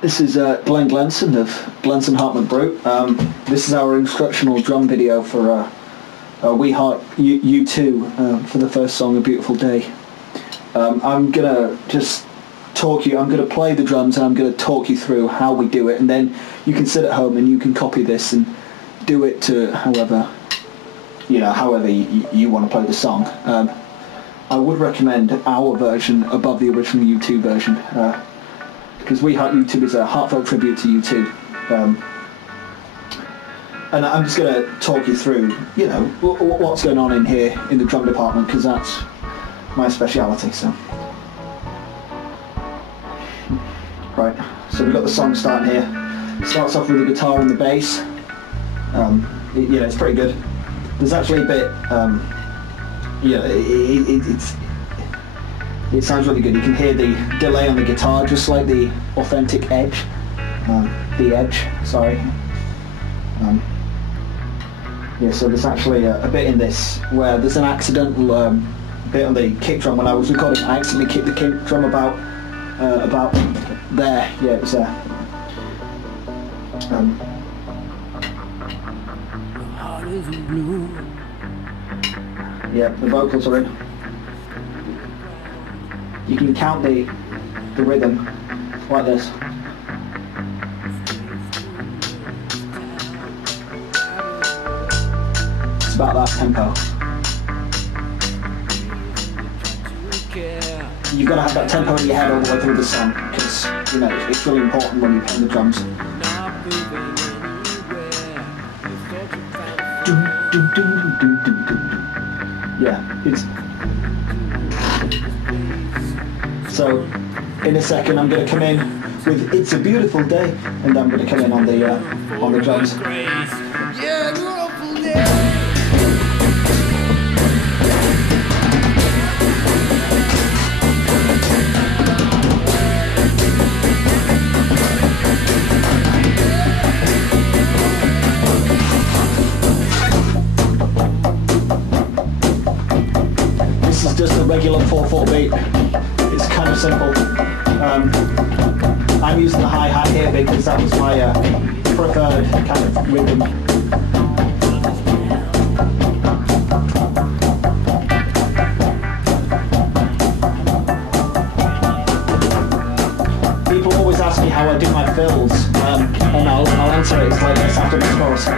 This is Glenson of Glenson Heart McBrute. This is our instructional drum video for We Heart U2 for the first song, A Beautiful Day. I'm gonna just I'm gonna play the drums and I'm gonna talk you through how we do it, and then you can sit at home and you can copy this and do it to however you want to play the song. I would recommend our version above the original U2 version, because We Heart U2 is a heartfelt tribute to U2. And I'm just going to talk you through, what's going on in here in the drum department, because that's my speciality. So, right. So we've got the song starting here. It starts off with the guitar and the bass. It's pretty good. There's actually a bit, it sounds really good. You can hear the delay on the guitar, just like the authentic edge. Sorry. So there's actually a bit in this where there's an accidental bit on the kick drum. When I was recording, I accidentally kicked the kick drum about there. Yeah, it was there. Yeah, the vocals are in. You can count the rhythm like this. It's about that tempo. You've got to have that tempo in your head all the way through the song, because it's really important when you're playing the drums. Yeah, it's... So, in a second I'm going to come in with It's a Beautiful Day, and I'm going to come in on the drums. Yeah, beautiful day. This is just a regular 4/4 beat. It's kind of simple. I'm using the hi-hat here because that was my preferred kind of rhythm. People always ask me how I do my fills, and I'll answer it like this after this chorus.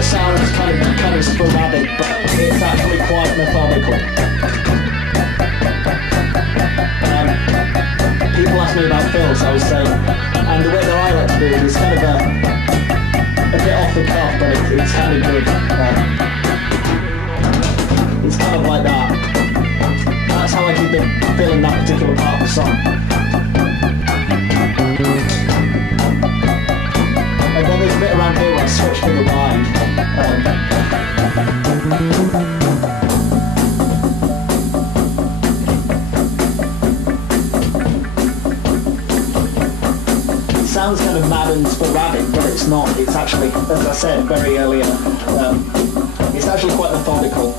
Sounds kind of sporadic, but it's actually quite methodical. People ask me about fills, I was saying, and the way that I like to do it is kind of a bit off the cuff, but it's kind of good. It's kind of like that. That's how I keep the fill in that particular part of the song. And then there's a bit around here where I switch to the ride. It sounds kind of mad and sporadic, but it's not. It's actually, as I said very earlier, it's actually quite methodical.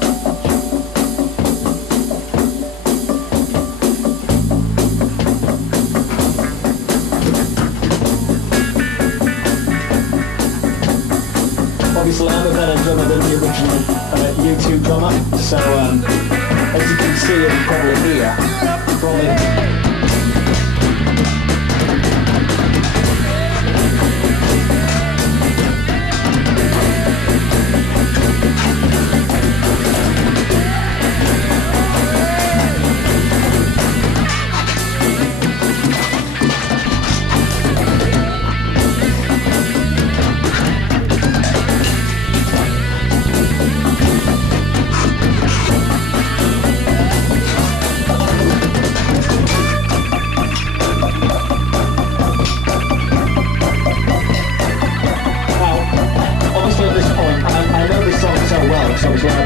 Obviously, I'm a better drummer than the original U2 drummer, so as you can see and probably hear,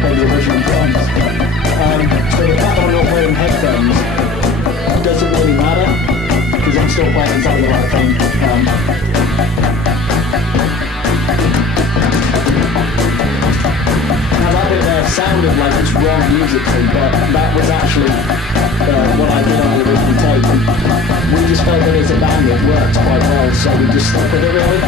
play the original drums. So the fact that I'm not wearing headphones doesn't really matter, because I'm still playing exactly the right thing. Now that bit there sounded like it's wrong musically, but that was actually what I did on the original tape. We just felt that as a band it worked quite well, so we just stuck with it really.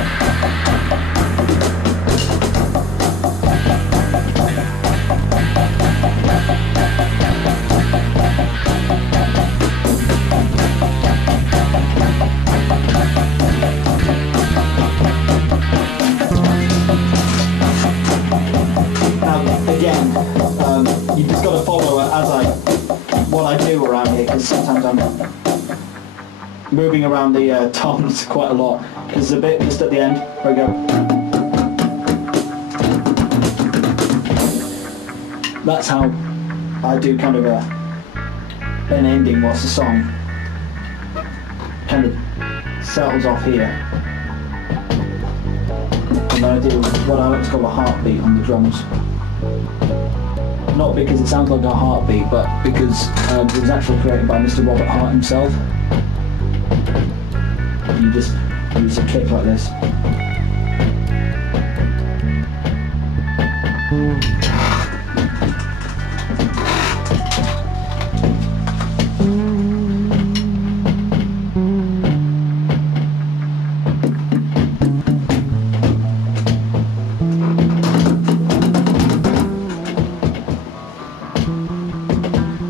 Again, you just got to follow what I do around here, because sometimes I'm moving around the toms quite a lot. There's a bit just at the end where we go. That's how I do kind of an ending whilst the song kind of settles off here. And then I do what I like to call a heartbeat on the drums. Not because it sounds like a heartbeat, but because it was actually created by Mr. Robert Hart himself. You just use a kick like this.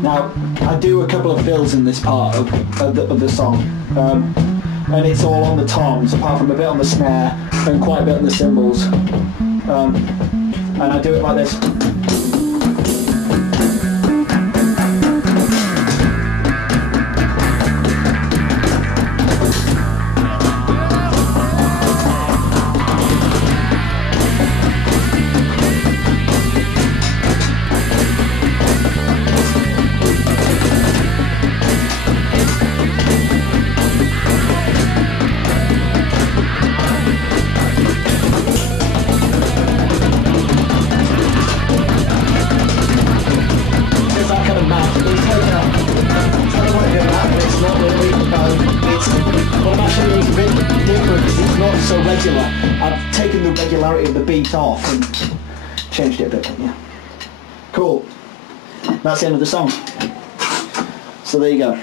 Now, I do a couple of fills in this part of the song, and it's all on the toms, apart from a bit on the snare and quite a bit on the cymbals, and I do it like this. So regular. I've taken the regularity of the beat off and changed it a bit. Yeah. Cool. That's the end of the song. So there you go.